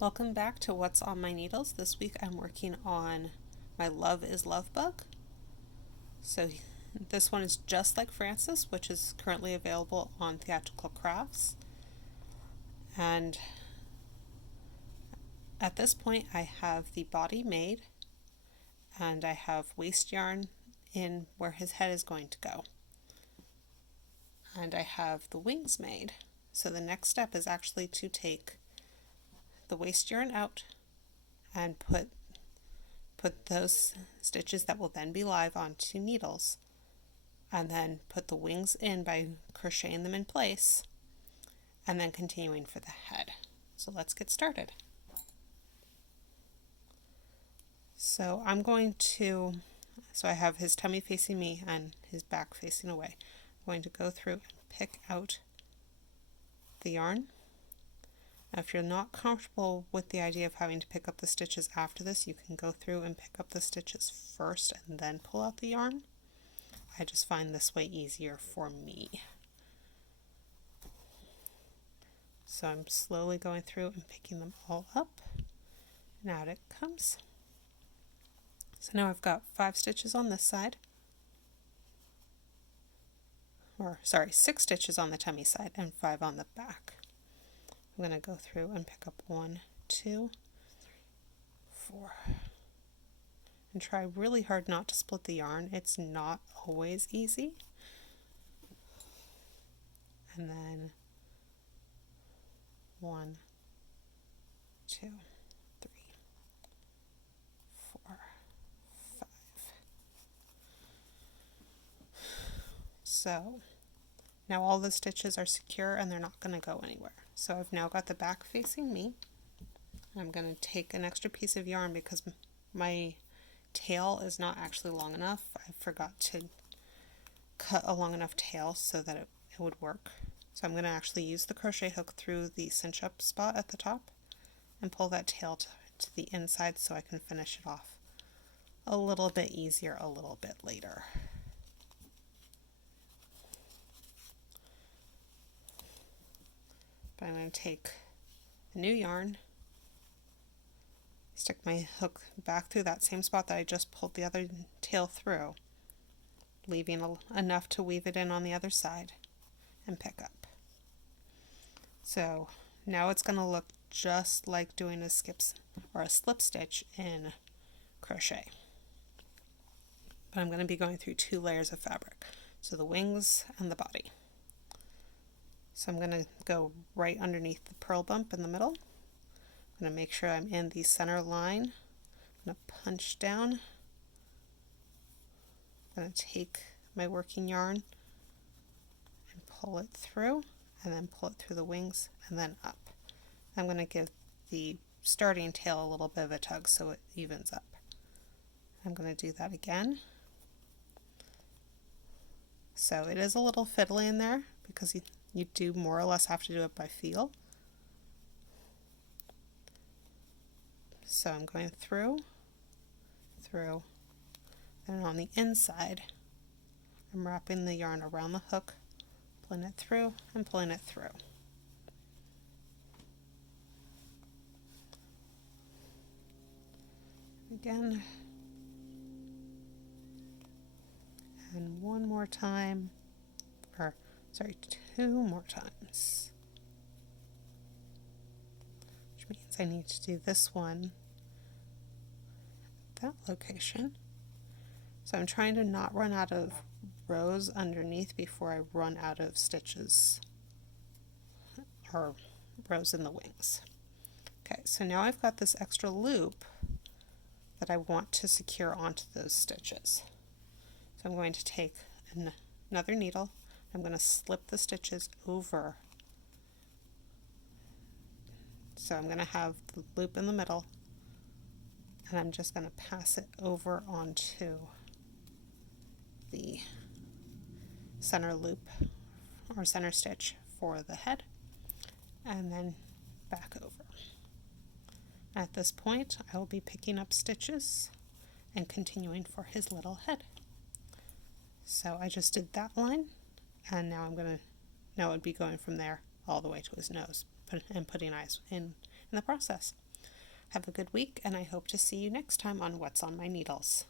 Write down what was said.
Welcome back to What's on My Needles. This week I'm working on my Love is Love book. So this one is just like Frances, which is currently available on Theatrical Crafts. And at this point I have the body made and I have waste yarn in where his head is going to go. And I have the wings made. So the next step is actually to take the waste yarn out and put those stitches that will then be live onto needles, and then put the wings in by crocheting them in place and then continuing for the head. So let's get started. So I have his tummy facing me and his back facing away. I'm going to go through and pick out the yarn. Now, if you're not comfortable with the idea of having to pick up the stitches after this, you can go through and pick up the stitches first and then pull out the yarn. I just find this way easier for me. So I'm slowly going through and picking them all up, and out it comes. So now I've got 5 stitches on this side, 6 stitches on the tummy side and 5 on the back. I'm going to go through and pick up 1, 2, 4, and try really hard not to split the yarn. It's not always easy. And then 1, 2, 3, 4, 5. So now all the stitches are secure and they're not going to go anywhere. So I've now got the back facing me. I'm going to take an extra piece of yarn because my tail is not actually long enough. I forgot to cut a long enough tail so that it would work. So I'm going to actually use the crochet hook through the cinch up spot at the top and pull that tail to the inside so I can finish it off a little bit easier a little bit later. But I'm going to take the new yarn, stick my hook back through that same spot that I just pulled the other tail through, leaving enough to weave it in on the other side and pick up. So now it's going to look just like doing a slip stitch in crochet. But I'm going to be going through 2 layers of fabric, so the wings and the body. So I'm going to go right underneath the purl bump in the middle. I'm going to make sure I'm in the center line. I'm going to punch down. I'm going to take my working yarn and pull it through, and then pull it through the wings and then up. I'm going to give the starting tail a little bit of a tug so it evens up. I'm going to do that again. So it is a little fiddly in there because you do more or less have to do it by feel. So I'm going through, and on the inside, I'm wrapping the yarn around the hook, pulling it through and pulling it through. Again, and one more time, two more times, which means I need to do this one at that location. So I'm trying to not run out of rows underneath before I run out of stitches or rows in the wings. Okay, so now I've got this extra loop that I want to secure onto those stitches. So I'm going to take another needle. I'm going to slip the stitches over. So I'm going to have the loop in the middle, and I'm just going to pass it over onto the center loop or center stitch for the head, and then back over. At this point, I will be picking up stitches and continuing for his little head. So I just did that line, and now it would be going from there all the way to his nose and putting eyes in the process. Have a good week, and I hope to see you next time on What's on My Needles.